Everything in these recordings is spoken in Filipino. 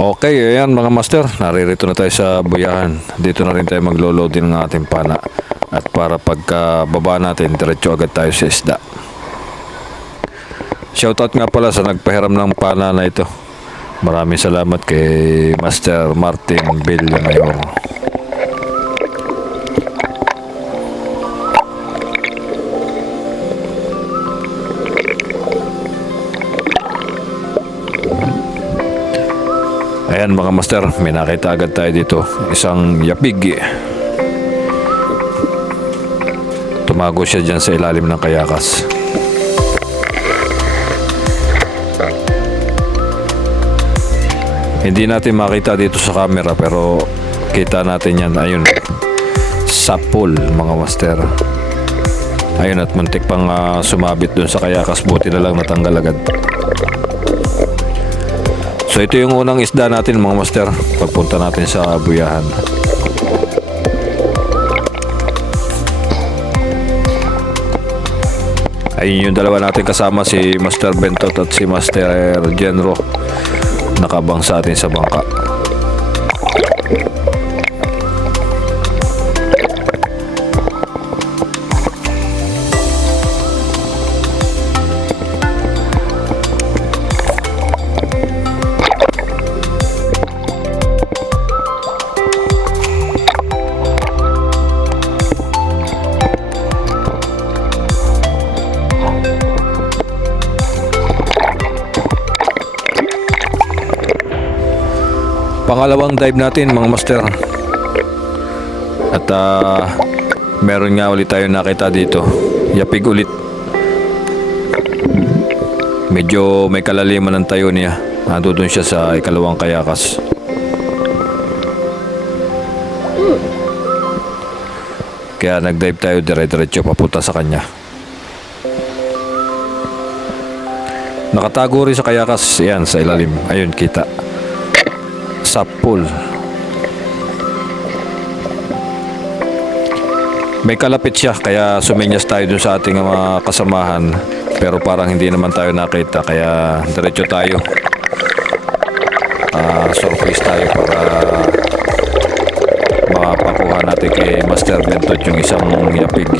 Okay, ayan mga master, naririto na tayo sa buyahan. Dito na rin tayo maglo-load din ng ating pana. At para pagkababa natin, diretso agad tayo sa isda. Shoutout nga pala sa nagpahiram ng pana na ito. Maraming salamat kay Master Martin Villamayor. Ayan mga master, may nakita agad tayo dito. Isang yapig. Tumago siya dyan sa ilalim ng kayakas. Hindi natin makita dito sa camera pero kita natin yan. Ayun, sapul mga master. Ayun, at muntik pang sumabit dun sa kayakas. Buti na lang natanggal agad. So ito yung unang isda natin mga master pagpunta natin sa buyahan. Ayun yung dalawa natin kasama, si Master Bentot at si Master Genro, nakabang sa atin sa bangka. Pangalawang dive natin mga master. At meron nga ulit tayo nakita dito. Yapig ulit. Medyo may kalaliman ng tayo niya. Nandun siya sa ikalawang kayakas. Kaya nag-dive tayo dire-diretso papunta sa kanya. Nakatago rin sa kayakas. Yan sa ilalim. Ayun kita. Sapul. May kalapit siya kaya suminyas tayo dun sa ating mga kasamahan, pero parang hindi naman tayo nakita kaya diretso tayo. Surprise tayo para mapakuha natin kay Master Bentot yung isang yapig.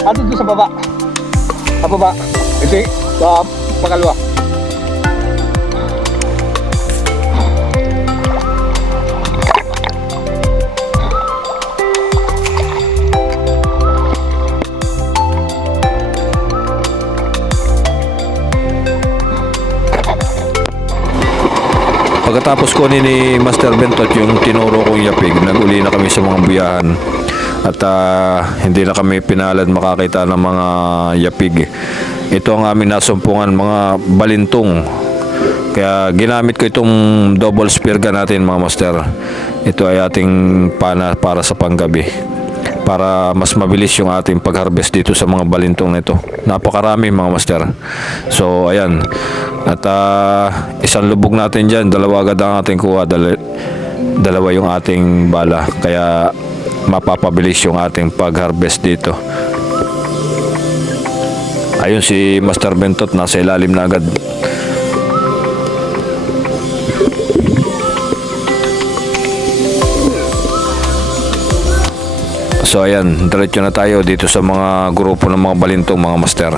Ato doon sa baba. Sa baba. Ito sa pangalawa. Pagkatapos ko ni Master Bentot yung tinuro kong yapig, nag-uli na kami sa mga buyahan. At hindi na kami pinalad makakita ng mga yapig. Ito ang aming nasumpungan, mga balintong. Kaya ginamit ko itong double spear gun natin mga master. Ito ay ating pana para sa panggabi, para mas mabilis yung ating pag-harvest dito sa mga balintong nito. Napakarami mga master. So ayan. At isang lubog natin dyan, dalawa agad ang ating kuha, dalawa yung ating bala. Kaya mapapabilis yung ating pag-harvest dito. Ayun si Master Bentot, nasa ilalim na agad. So ayan, diretso na tayo dito sa mga grupo ng mga balintong mga master.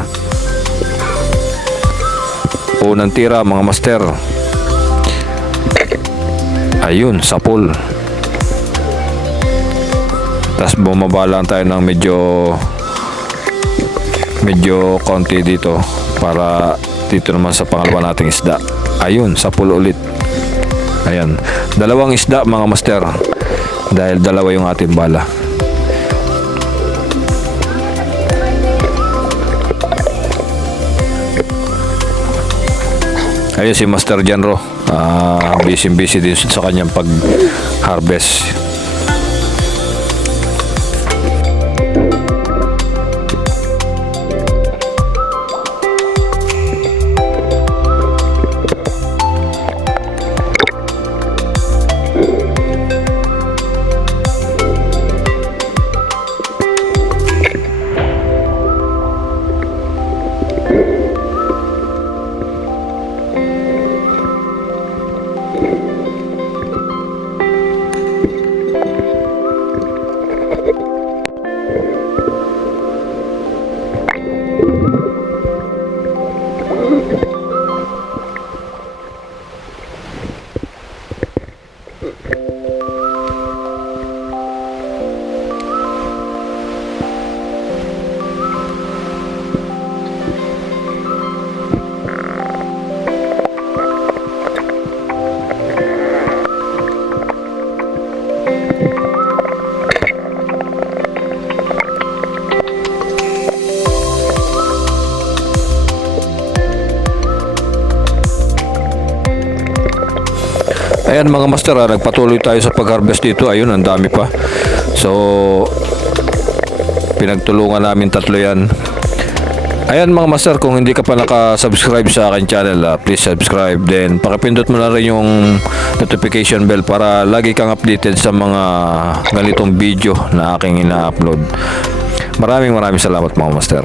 Unang tira mga master. Ayun, sapul. Tapos bumaba lang tayo ng medyo konti dito para dito naman sa pangalawa nating isda. Ayun, sapul ulit. Ayan, dalawang isda mga master dahil dalawa yung ating bala. Ayun si Master Janro, busy din sa kanyang pag-harvest. Ayan mga master, nagpatuloy tayo sa pag-harvest dito. Ayun, ang dami pa. So, pinagtulungan namin tatlo yan. Ayan mga master, kung hindi ka pa naka-subscribe sa akin channel, please subscribe. Then, pakipindot mo na rin yung notification bell para lagi kang updated sa mga ganitong video na aking ina-upload. Maraming salamat mga master.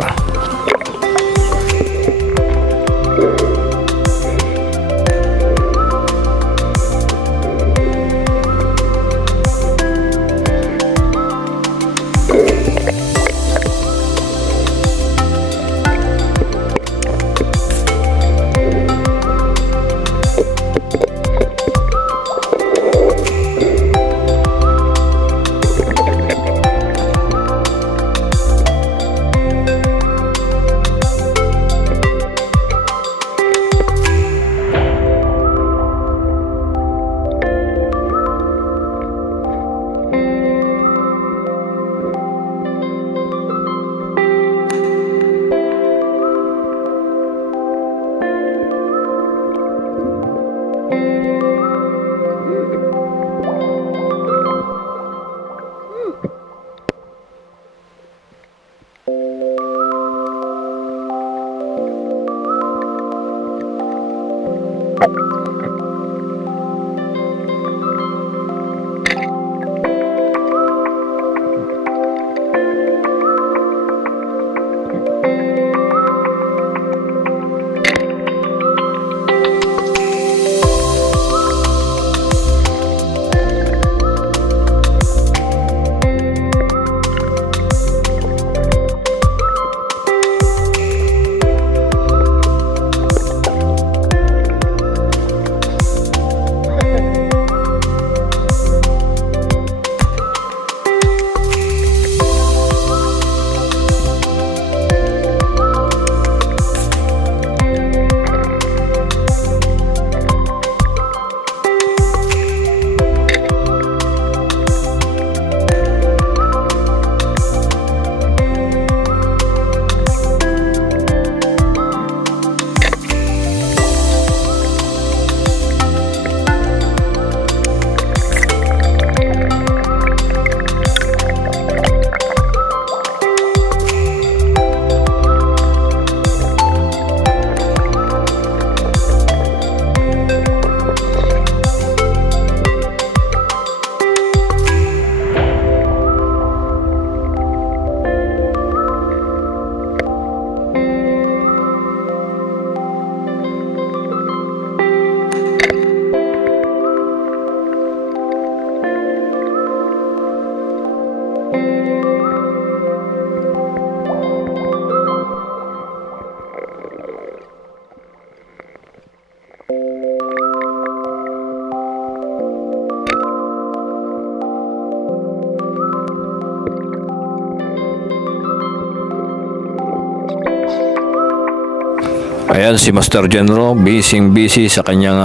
Ayan si Master General, busy sa kanyang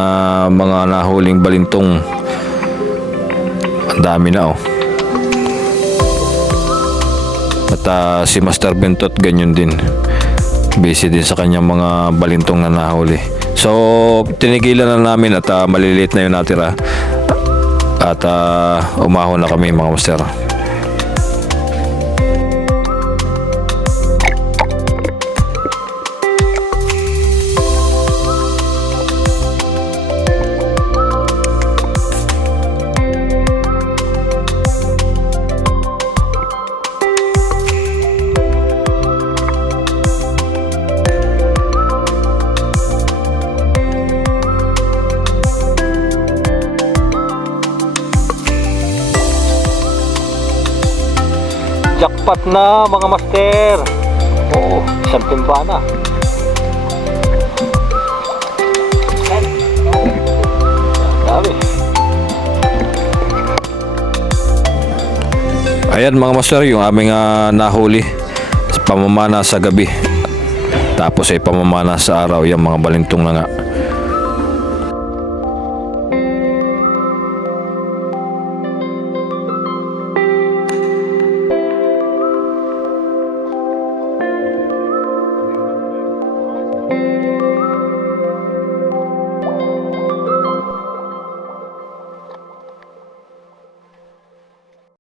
mga nahuling balintong. Ang dami na oh. At si Master Bentot ganyan din. Busy din sa kanyang mga balintong na nahuli. So tinigilan na namin at maliliit na yung natira. At umahon na kami mga master. Jackpot na mga master. Oo, isang timba na. Dami. Ayan mga master, yung aming nahuli. Pamamana sa gabi. Tapos ay pamamana sa araw, yung mga balintong na nga.